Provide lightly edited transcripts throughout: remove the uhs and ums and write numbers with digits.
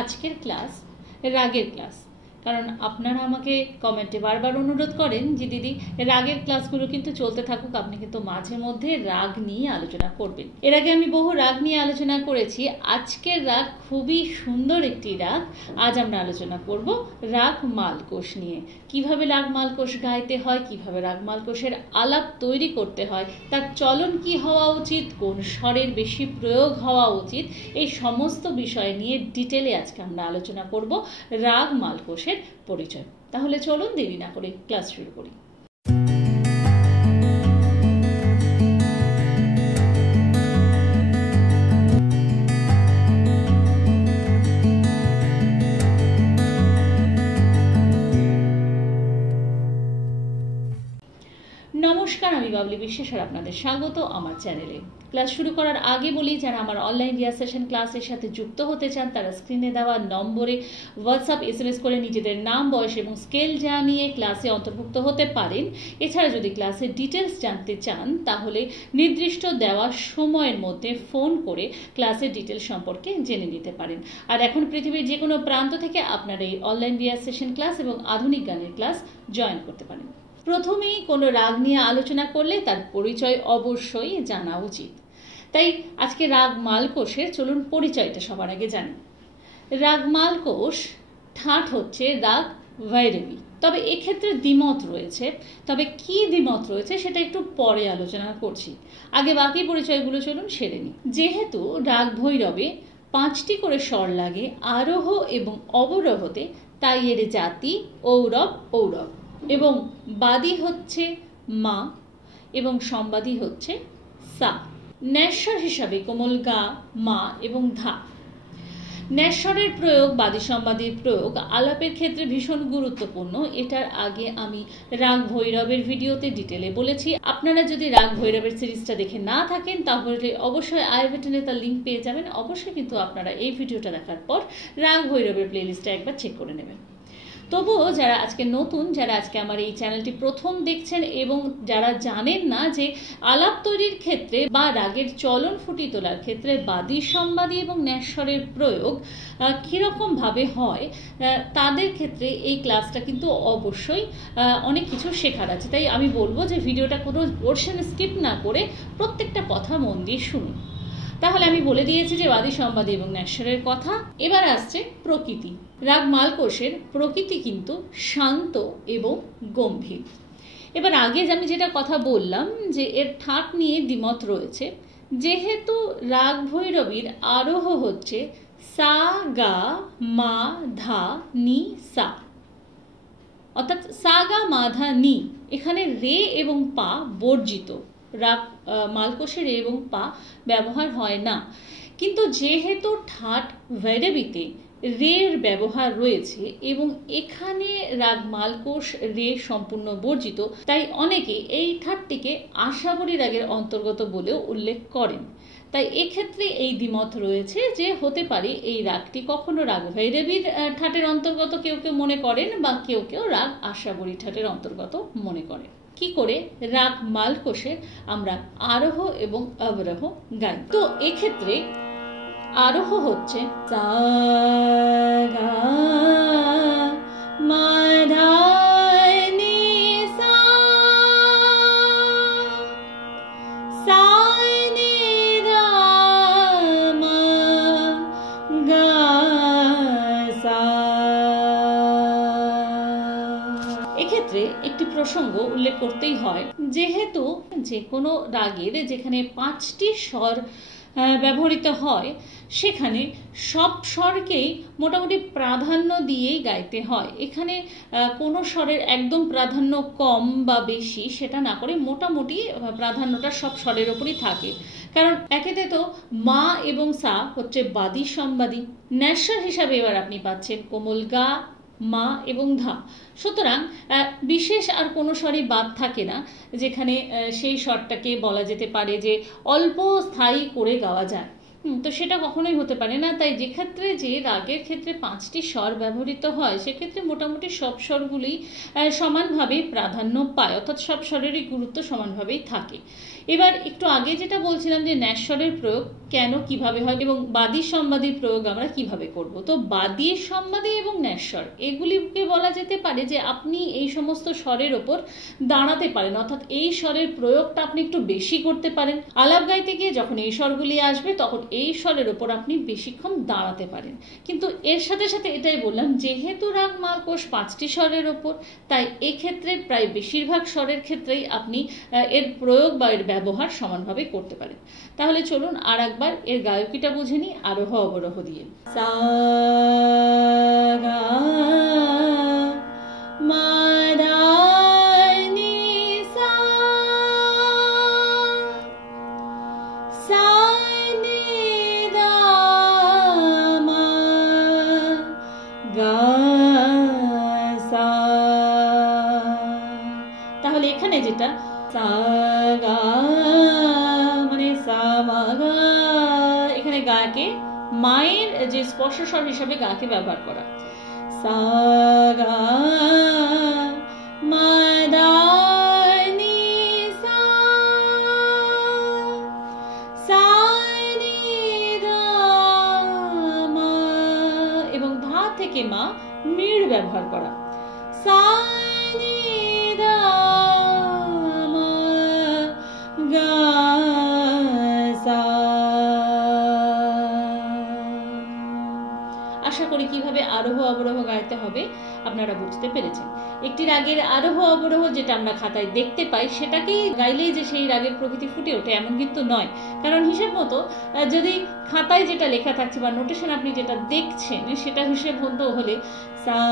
আজকের ক্লাস রাগের ক্লাস। কারণ আপনারা আমাকে কমেন্টে বারবার অনুরোধ করেন যে দিদি রাগের ক্লাসগুলো কিন্তু চলতে থাকুক, আপনি কিন্তু মাঝে মধ্যে রাগ নিয়ে আলোচনা করবেন। এর আগে আমি বহু রাগ নিয়ে আলোচনা করেছি। আজকের রাগ খুবই সুন্দর একটি রাগ। আজ আমরা আলোচনা করব রাগ মালকোষ নিয়ে। কিভাবে রাগ মালকোষ গাইতে হয়, কিভাবে রাগ মালকোষের আলাপ তৈরি করতে হয়, তার চলন কি হওয়া উচিত, কোন স্বরের বেশি প্রয়োগ হওয়া উচিত, এই সমস্ত বিষয় নিয়ে ডিটেলে আজকে আমরা আলোচনা করব রাগ মালকোষের পরিচয়। তাহলে চলুন দেরি না করে ক্লাস শুরু করি। নমস্কার, আমি বাবলি বিশ্বাস আর আপনাদের স্বাগত আমার চ্যানেলে। ক্লাস শুরু করার আগে বলি, যারা আমার অনলাইন রিহার্সেশন ক্লাসের সাথে যুক্ত হতে চান তারা স্ক্রিনে দেওয়া নম্বরে হোয়াটসঅ্যাপ SMS করে নিজেদের নাম, বয়স এবং স্কেল জানিয়ে ক্লাসে অন্তর্ভুক্ত হতে পারেন। এছাড়া যদি ক্লাসের ডিটেলস জানতে চান তাহলে নির্দিষ্ট দেওয়া সময়ের মধ্যে ফোন করে ক্লাসের ডিটেলস সম্পর্কে জেনে নিতে পারেন। আর এখন পৃথিবীর যে কোনো প্রান্ত থেকে আপনারা এই অনলাইন রিহার্সেশন ক্লাস এবং আধুনিক গানের ক্লাস জয়েন করতে পারেন। প্রথমেই কোনো রাগ নিয়ে আলোচনা করলে তার পরিচয় অবশ্যই জানা উচিত। তাই আজকে রাগ মালকোষের চলুন পরিচয়টা সবার আগে জানি। রাগ মালকোষ ঠাট হচ্ছে রাগ ভৈরবী, তবে এক্ষেত্রে দ্বিমত রয়েছে। তবে কি দ্বিমত রয়েছে সেটা একটু পরে আলোচনা করছি। আগে বাকি পরিচয়গুলো চলুন সেরে নিই। যেহেতু রাগ ভৈরবে 5টি করে স্বর লাগে আরোহ এবং অবরোহতে, তাই এর জাতি ঔরব ঔরব এবং বাদী হচ্ছে মা এবং সম্বাদী হচ্ছে সা। ন্যাস্বর হিসাবে কোমল গা, মা এবং ধা। ন্যাস্বরের প্রয়োগ, বাদী সম্বাদীর প্রয়োগ আলাপের ক্ষেত্রে ভীষণ গুরুত্বপূর্ণ। এটার আগে আমি রাগ ভৈরবের ভিডিওতে ডিটেলে বলেছি। আপনারা যদি রাগ ভৈরবের সিরিজটা দেখে না থাকেন তাহলে অবশ্যই আই বাটনে তার লিঙ্ক পেয়ে যাবেন। অবশ্যই কিন্তু আপনারা এই ভিডিওটা দেখার পর রাগ ভৈরবের প্লেলিস্টটা একবার চেক করে নেবেন। তবুও যারা আজকে নতুন, যারা আজকে আমার এই চ্যানেলটি প্রথম দেখছেন এবং যারা জানেন না যে আলাপ তৈরির ক্ষেত্রে বা রাগের চলন ফুটিয়ে তোলার ক্ষেত্রে বাদী সম্বাদী এবং ন্যাস্বরের প্রয়োগ কীরকমভাবে হয়, তাদের ক্ষেত্রে এই ক্লাসটা কিন্তু অবশ্যই অনেক কিছু শেখার আছে। তাই আমি বলবো যে ভিডিওটা কোনো পোর্শন স্কিপ না করে প্রত্যেকটা কথা মন দিয়ে শুনুন। তাহলে আমি বলে দিয়েছি যে বাদী সম্বাদী এবং ন্যাস্বরের কথা। এবার আসছে প্রকৃতি। রাগ মালকোষের প্রকৃতি কিন্তু শান্ত এবং গম্ভীর। এবার আগে আমি যেটা কথা বললাম যে এর ঠাট নিয়ে দ্বিমত রয়েছে। যেহেতু রাগ ভৈরবীর আরোহ হচ্ছে সা গা মা ধা নি সা, অর্থাৎ সা গা মা ধা নি, এখানে রে এবং পা বর্জিত। রাগ মালকোষে রে এবং পা ব্যবহার হয় না। কিন্তু যেহেতু ঠাট ভৈরবীতে রের ব্যবহার রয়েছে এবং এখানে রাগ মালকোষ রে সম্পূর্ণ বর্জিত, তাই অনেকে এই ঠাটটিকে আশাবরী রাগের অন্তর্গত বলেও উল্লেখ করেন। তাই এক্ষেত্রে এই দ্বিমত রয়েছে যে হতে পারে এই রাগটি কখনো রাগ ভৈরবীর ঠাটের অন্তর্গত কেউ কেউ মনে করেন বা কেউ কেউ রাগ আশাবরী ঠাটের অন্তর্গত মনে করেন। কি করে রাগ মালকোষে আমরা আরোহ এবং অবরোহ গাই। তো এক্ষেত্রে আরোহ হচ্ছে সা গা মা ধা নি সা, সা নি ধা মা গা সা। এক্ষেত্রে একটি প্রসঙ্গ উল্লেখ করতেই হয়, যেহেতু যে কোনো রাগের যেখানে 5টি স্বর ব্যবহৃত হয় সেখানে সব স্বরকেই মোটামুটি প্রাধান্য দিয়েই গাইতে হয়। এখানে কোনো স্বরের একদম প্রাধান্য কম বা বেশি সেটা না করে মোটামুটি প্রাধান্যটা সব স্বরের ওপরই থাকে। কারণ একেতে তো মা এবং সা হচ্ছে বাদী সম্বাদী। ন্যাস্বর হিসাবে এবার আপনি পাচ্ছেন কোমল গা, মা এবং ধা। সুতরাং বিশেষ আর কোনো স্বরই বাদ থাকে না যেখানে সেই স্বরটাকে বলা যেতে পারে যে অল্প স্থায়ী করে গাওয়া যায়। তো সেটা কখনোই হতে পারে না। তাই যে ক্ষেত্রে যে রাগের ক্ষেত্রে 5টি স্বর ব্যবহৃত হয় সেক্ষেত্রে মোটামুটি সব স্বরগুলি সমানভাবেই প্রাধান্য পায়, অর্থাৎ সব স্বরেরই গুরুত্ব সমানভাবেই থাকে। এবার একটু আগে যেটা বলছিলাম যে ন্যাস্বরের প্রয়োগ কেন কিভাবে হয় এবং বাদী সম্বাদীর প্রয়োগ আমরা কিভাবে করব। তো বাদী সম্বাদী এবং ন্যাস্বর এগুলিকে বলা যেতে পারে যে আপনি এই সমস্ত স্বরের ওপর দাঁড়াতে পারেন, অর্থাৎ এই স্বরের প্রয়োগটা আপনি একটু বেশি করতে পারেন। আলাপ গাইতে গিয়ে যখন এই স্বরগুলি আসবে তখন এই স্বরের ওপর আপনি বেশিক্ষণ দাঁড়াতে পারেন। কিন্তু এর সাথে সাথে এটাই বললাম, যেহেতু রাগ মালকোষ 5টি স্বরের ওপর, তাই এক্ষেত্রে প্রায় বেশিরভাগ স্বরের ক্ষেত্রেই আপনি এর প্রয়োগ বা এর ব্যবহার সমানভাবে করতে পারেন। তাহলে চলুন আর একবার এর গায়কিটা বুঝে নিই আরোহ অবরোহ দিয়ে। সা গা মা ধা নি সা, সা নি ধা মা গা সা। তাহলে এখানে যেটা সা গা মানে সা মা গা, এখানে গাকে মায়ের যে স্পর্শ স্বর হিসাবে গাকে ব্যবহার করা। সা গা মা ধা নি সা, সা নি ধা মা, এবং ধা থেকে মা মিড় ব্যবহার করা। সা নি ধা মা গা সা। আশা করি কিভাবে আরোহ অবরোহ গাইতে হবে আপনারা বুঝতে পেরেছেন। একটি রাগের আরোহ অবরোহ যেটা আমরা খাতায় দেখতে পাই সেটাকেই গাইলেই যে সেই রাগের প্রকৃতি ফুটে ওঠে এমন কিন্তু নয়। কারণ হিসেব মতো যদি খাতায় যেটা লেখা থাকছে বা নোটেশন আপনি যেটা দেখছেন সেটা হিসেব মতো হলে সা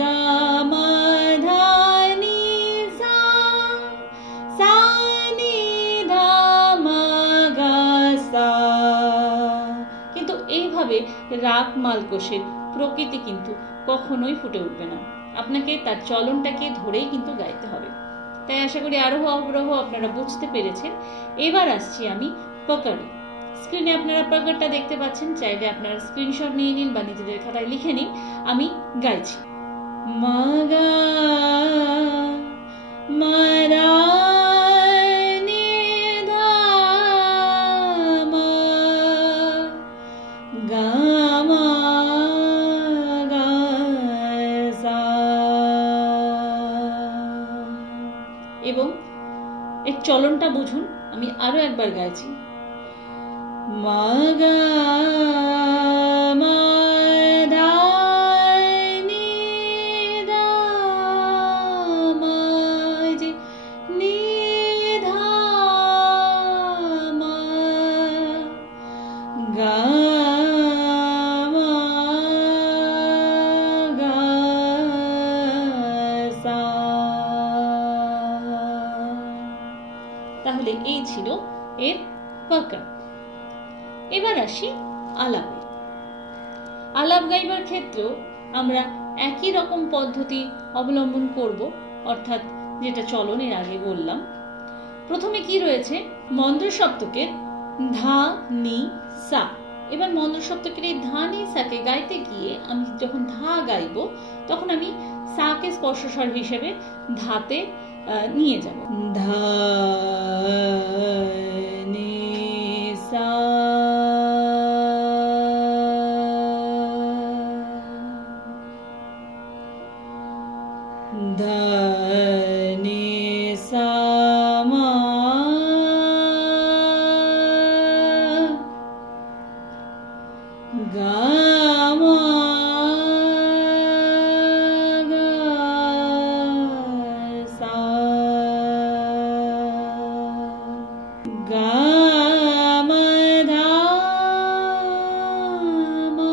গা মা ধা নি সা, সা নি ধা মা গা সা। কিন্তু এইভাবে রাগ মালকোষের প্রকৃতি কিন্তু কখনোই ফুটে উঠবে না, আপনাকে তার চলনটাকে ধরেই কিন্তু গাইতে হবে। তাই আশা করি আরোহ অবরোহ আপনারা বুঝতে পেরেছেন। এবার আসছি আমি পকড়ে। স্ক্রিনে আপনারা পকড়টা দেখতে পাচ্ছেন, চাইলে আপনারা স্ক্রিনশট নিয়ে নিন বা নিজেদের খাতায় লিখে নিন। আমি গাইছি। মা গা মা ধা নি ধা মা গা মা গা সা। এবং এর চলনটা বুঝুন, আমি আরো একবার গাইছি। মা গা মা ধা নি ধা মা, যে নি ধা মা গা মা গা সা। তাহলে এই ছিল এর পকড়। এবার আসি আলাপে। আলাপ গাইবার ক্ষেত্রেও আমরা একই রকম পদ্ধতি অবলম্বন করব, অর্থাৎ যেটা চলনের আগে বললাম। প্রথমে কি রয়েছে, মন্দ্র সপ্তকের ধা নি সা। এবার মন্দ্র সপ্তকের এই ধা নি সাকে গাইতে গিয়ে আমি যখন ধা গাইব তখন আমি সাকে স্পর্শ স্বর হিসেবে ধাতে নিয়ে যাব। ধা নি সা, ধা নি সা মা গা মা গা সা, গা মা ধা মা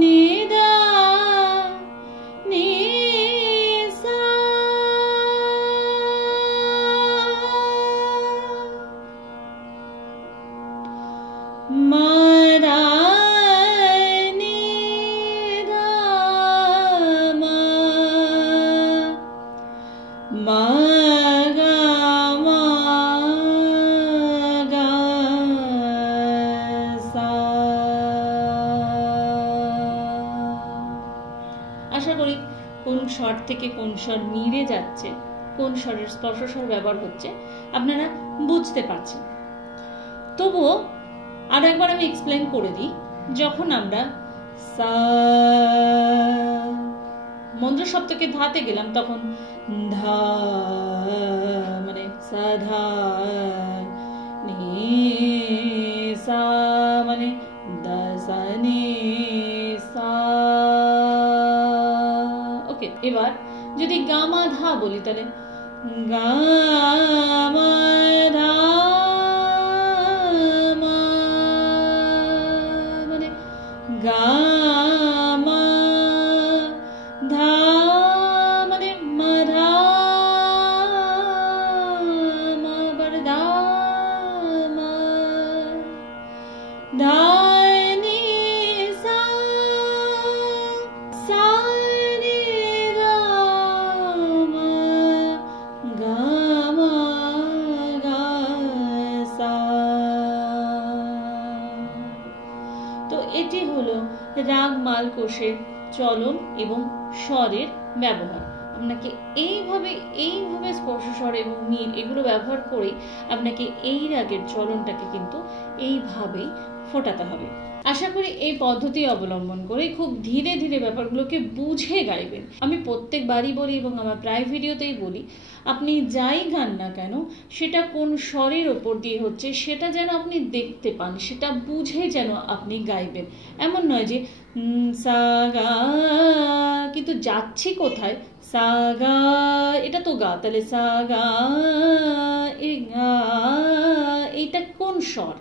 নি ধা নি সা, মা ধা নি ধা মা, মা গা মা গা সা। আশা করি কোন স্বর থেকে কোন স্বর মিড়ে যাচ্ছে, কোন স্বরের স্পর্শ স্বর ব্যবহার হচ্ছে আপনারা বুঝতে পারছেন। তবুও আরো একবার আমি এক্সপ্লেন করে দিই, যখন আমরা সা মন্দ্র সপ্তকে ধাতে গেলাম তখন ধা মানে সাধা, নি সা মানে দাসানি সা। ওকে, এবার যদি গামা ধা বলি তাহলে গামা ধা মানে গামা ধা মানে মাধা মা বরদা মা ধা নি সা সা নি রা মা গা মা গা সা। তো এটি হলো রাগ মালকোষের চলন এবং স্বরের ব্যবহার। আপনাকে এইভাবে স্পর্শ স্বর এবং মিল এগুলো ব্যবহার করে আপনাকে এই রাগের চলনটাকে কিন্তু এইভাবেই ফোটাতে হবে। আশা করি এই পদ্ধতি অবলম্বন করে খুব ধীরে ধীরে ব্যাপারগুলোকে বুঝে গাইবেন। আমি প্রত্যেকবারই বলি এবং আমার প্রায় ভিডিওতেই বলি, আপনি যাই গান না কেন সেটা কোন স্বরের ওপর দিয়ে হচ্ছে সেটা যেন আপনি দেখতে পান, সেটা বুঝে যেন আপনি গাইবেন। এমন নয় যে সা গা কিন্তু যাচ্ছি কোথায়, সা গা এটা তো গা, তাহলে সা গা এইটা কোন স্বর,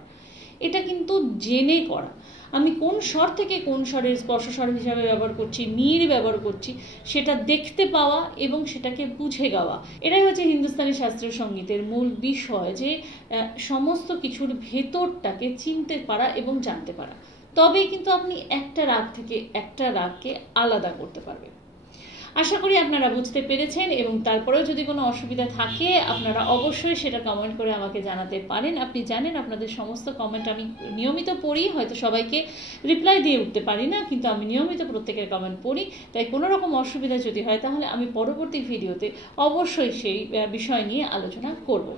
এটা কিন্তু জেনে করা। আমি কোন স্বর থেকে কোন স্বরের স্পর্শ স্বর হিসাবে ব্যবহার করছি, মির ব্যবহার করছি, সেটা দেখতে পাওয়া এবং সেটাকে বুঝে গাওয়া। এটাই হচ্ছে হিন্দুস্তানি শাস্ত্রীয় সঙ্গীতের মূল বিষয়, যে সমস্ত কিছুর ভেতরটাকে চিনতে পারা এবং জানতে পারা। তবেই কিন্তু আপনি একটা রাগ থেকে একটা রাগকে আলাদা করতে পারবেন। আশা করি আপনারা বুঝতে পেরেছেন, এবং তারপরেও যদি কোনো অসুবিধা থাকে আপনারা অবশ্যই সেটা কমেন্ট করে আমাকে জানাতে পারেন। আপনি জানেন আপনাদের সমস্ত কমেন্ট আমি নিয়মিত পড়ি, হয়তো সবাইকে রিপ্লাই দিয়ে উঠতে পারি না, কিন্তু আমি নিয়মিত প্রত্যেকের কমেন্ট পড়ি। তাই কোনো রকম অসুবিধা যদি হয় তাহলে আমি পরবর্তী ভিডিওতে অবশ্যই সেই বিষয় নিয়ে আলোচনা করব।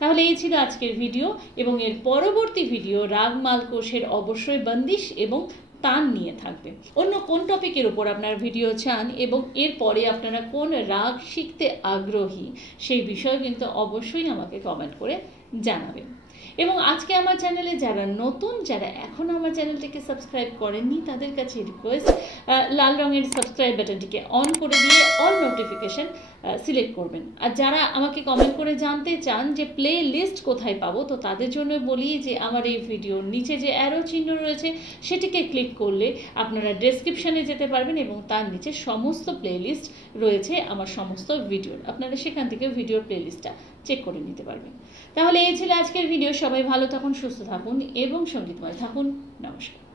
তাহলে এই ছিল আজকের ভিডিও, এবং এর পরবর্তী ভিডিও রাগ মালকোষের অবশ্যই বন্দিশ এবং তান নিয়ে থাকবে। অন্য কোন টপিকের উপর আপনার ভিডিও চান এবং এরপরে আপনারা কোন রাগ শিখতে আগ্রহী সেই বিষয়ে কিন্তু অবশ্যই আমাকে কমেন্ট করে জানাবেন। এবং আজকে আমার চ্যানেলে যারা নতুন, যারা এখন আমার চ্যানেলটিকে সাবস্ক্রাইব করেননি, তাদের কাছে রিকোয়েস্ট লাল রঙের সাবস্ক্রাইব বাটনটিকে অন করে দিয়ে অল নোটিফিকেশন সিলেক্ট করবেন। আর যারা আমাকে কমেন্ট করে জানতে চান যে প্লে লিস্ট কোথায় পাবো, তো তাদের জন্য বলি যে আমার এই ভিডিওর নিচে যে অ্যারো চিহ্ন রয়েছে সেটিকে ক্লিক করলে আপনারা ডেসক্রিপশনে যেতে পারবেন এবং তার নিচে সমস্ত প্লে লিস্ট রয়েছে আমার সমস্ত ভিডিওর। আপনারা সেখান থেকে ভিডিওর প্লে লিস্টটা চেক করে নিতে পারবেন। তাহলে এই ছিল আজকের ভিডিও। সবাই ভালো থাকুন, সুস্থ থাকুন এবং সঙ্গীতময় থাকুন। নমস্কার।